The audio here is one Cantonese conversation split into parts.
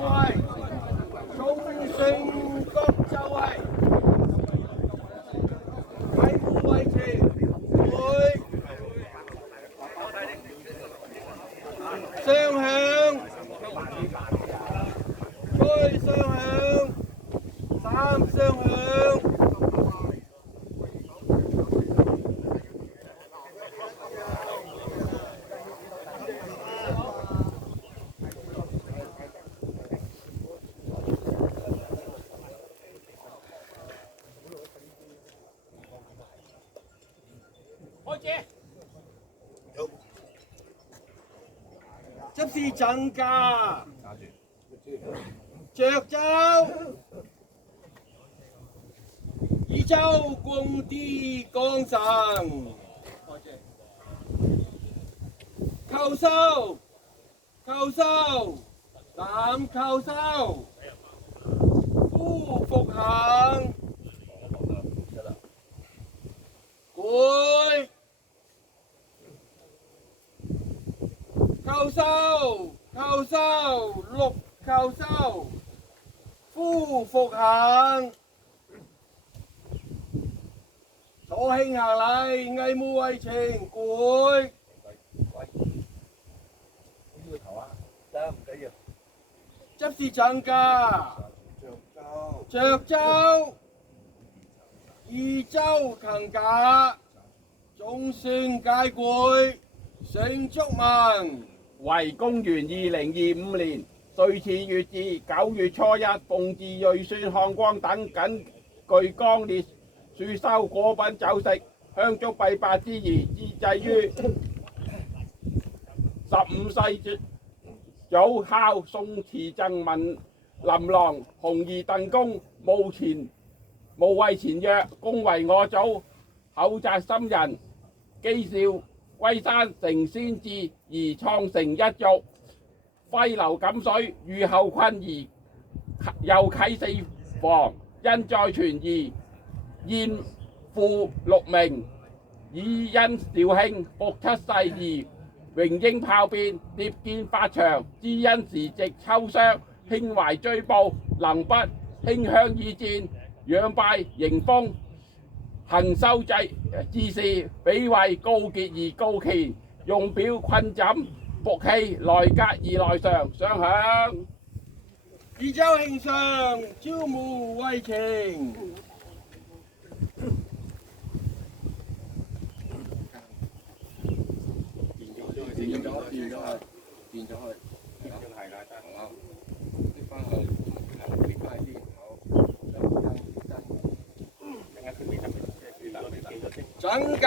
係中性國就係喺護衛前會雙響，吹雙響，三雙響。執事陣架，着州，二州共地江神，叩首，叩首，三叩首，夫服行，跪。叩首，叩首，六叩首，夫服行，左慶行禮，藝務為情，跪。執事陣架，着州，二州勤假，眾宣解跪，成祝文。為公元2025年歲次月至9月初1，奉自瑞宣漢光等謹具綱列書收果品酒食香燭幣8之儀，自祭於15世祖孝宋慈贈文琳琅紅儀鄧公務為前曰：公為我祖厚澤深人，基少龜山成先志而創成一族，揮流錦水遇後困而又啟四方，因再傳而燕父六名，以因肇慶復7世而榮膺炮變，疊建法場，知因時值秋霜，興懷追報，能不馨香以戰，仰拜迎風，行修之事，比為高潔而高乾，用表困枕，服氣來格而來常，雙響。二州慶上，招募為情。變咗係啦，好，拎翻去，拎翻去啲，好，陣間，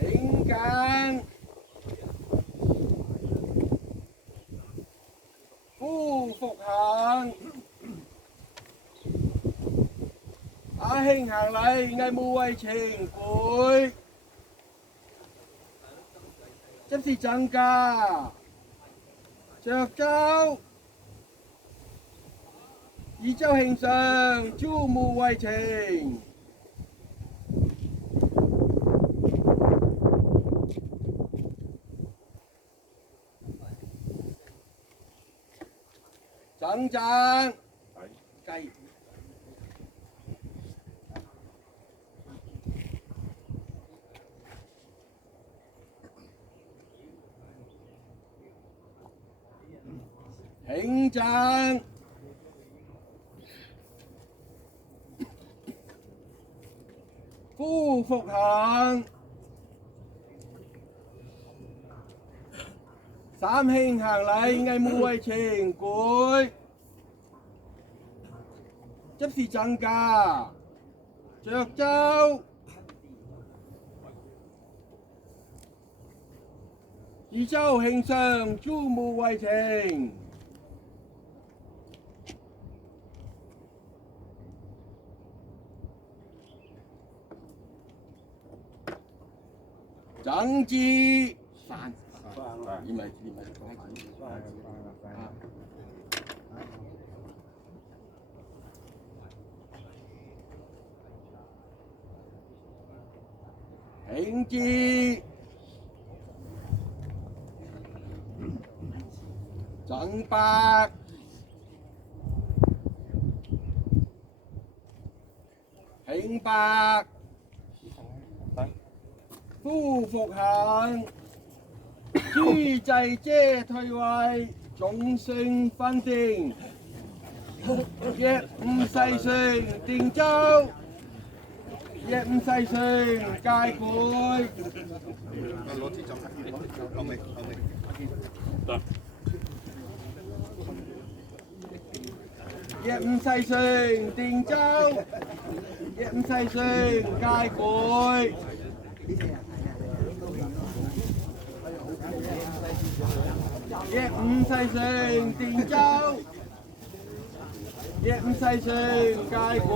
請間。夫服行，阿慶行禮，藝務為情，跪。執事陣架，着州，二州慶上，招募為情。等陣，雞。請陣，夫服行，三慶行禮，藝務為情，跪。執事陣架，着州，二州慶上，招募為情。整治散，你咪慶字曾伯慶伯夫復行知制遮退位眾星分定若五世上定州若五世上皆會攞支針嚟，後尾。若五世上定州若五世上皆會若五世上定州若五世上皆會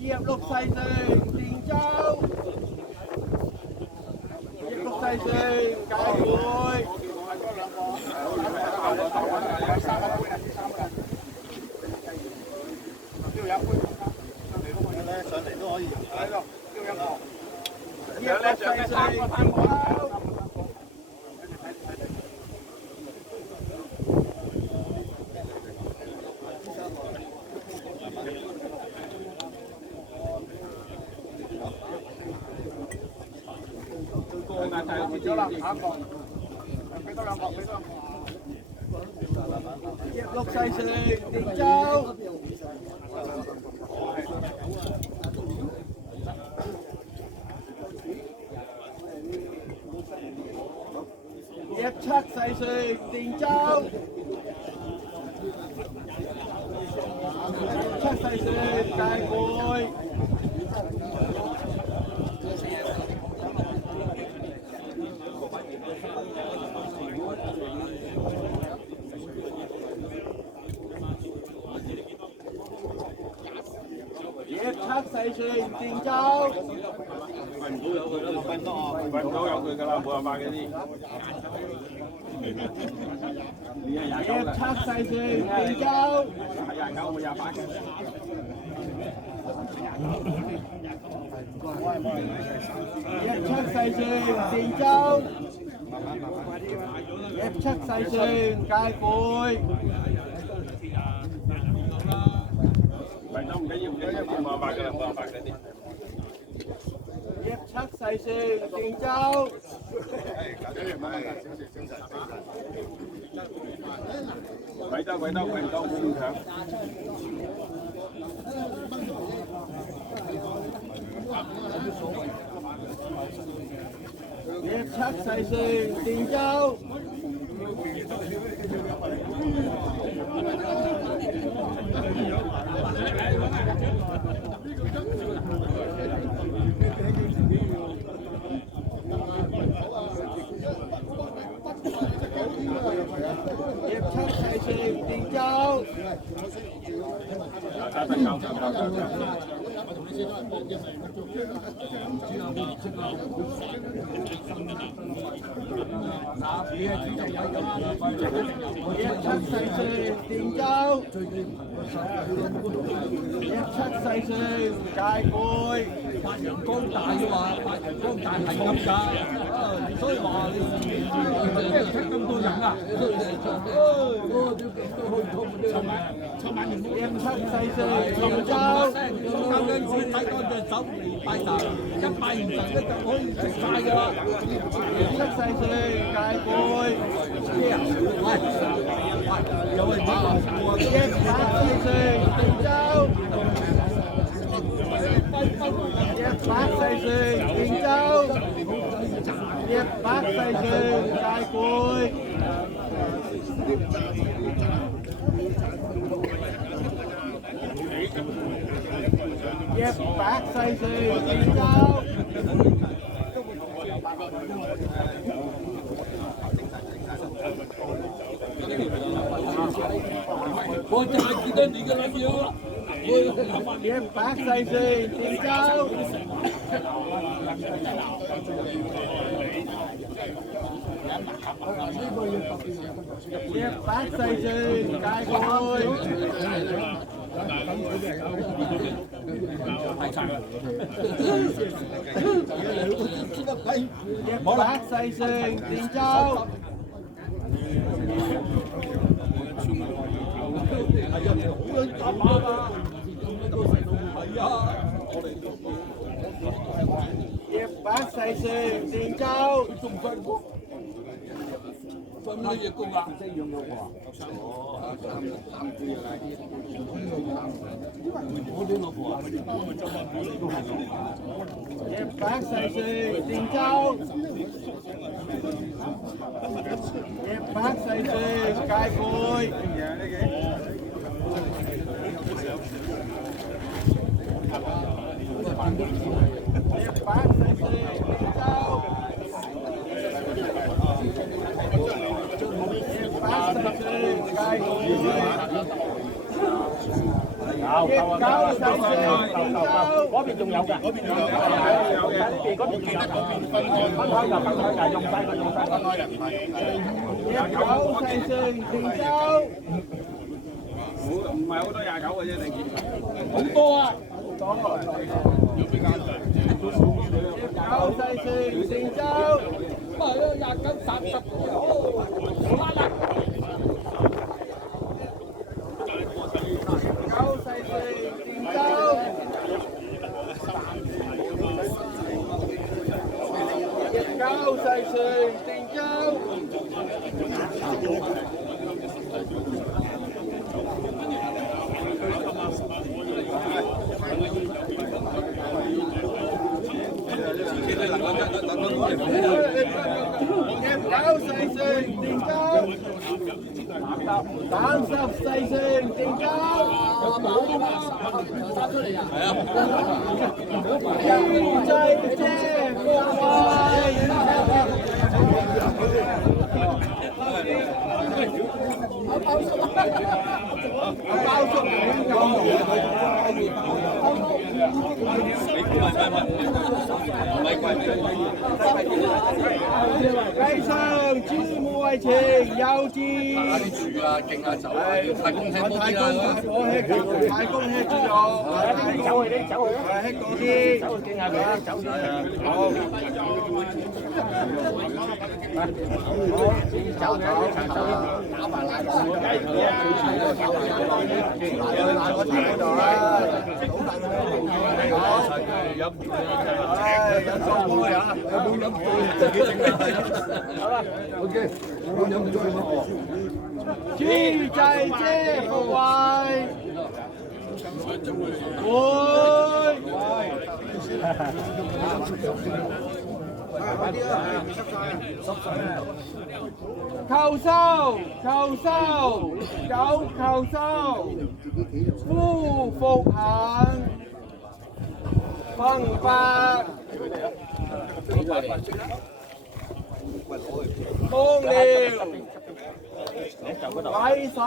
若六世上定州若六世上皆會上嚟都可以。若六世上定州若六世上定州若七世上定州七世上大會若七世上定州揾唔到有佢㗎啦，冇辦法嘅啲。若七世上定州29冇28嘅。若七世上定州若七世上皆會唔緊要，冇辦法㗎啦，冇辦法嘅啲。若七世上定州鬼兜，唔搶。若七世上定州若七世上定州若七世上定州若七世上皆會發揚光大嘅話，發揚光大係咁㗎，所以話你咩請咁多人啊？若七世上定州咁樣先睇多隻手嚟拜神，一拜完神咧就可以食晒㗎啦。若七世上皆會咩啊？喂，有位打若八世上定州若八世上定州若八世上皆會若八世上定州我就係見到你嘅撚樣啦。若八世上定州若八世上皆會太差啦！一百世成電州。一百世成電州。分乜嘢工啊？我啲老婆啊！一百世成電州。一百世成界杯。一百世成電州。嗰邊仲有㗎，嗰邊仲有㗎，嗰邊仲有，分開㗎，用晒佢，用晒分開19世成電州，唔係好多29嘅啫，你見好多啊！ 19世成電州，咁啊，29、30，好啦啦。 19世成電州，19世成電州。 19世成電州，30世成電州。 經濟姐各位，包叔點繼上姊妹情有志。住啊，勁啊，走啊，太公吃多啲啦。我吃太公吃豬肉，走去啲，走去啦，吃多啲，走去敬下佢啦，走先。好。走打埋奶茶。奶我茶嗰度啦，好。唉，飲爽開啊！有冇飲醉？自己整嘅。好啦 ，OK， 我飲醉啦。 經濟姐各位，求收，求收，有求收，夫復行，分發，幫了。 禮神。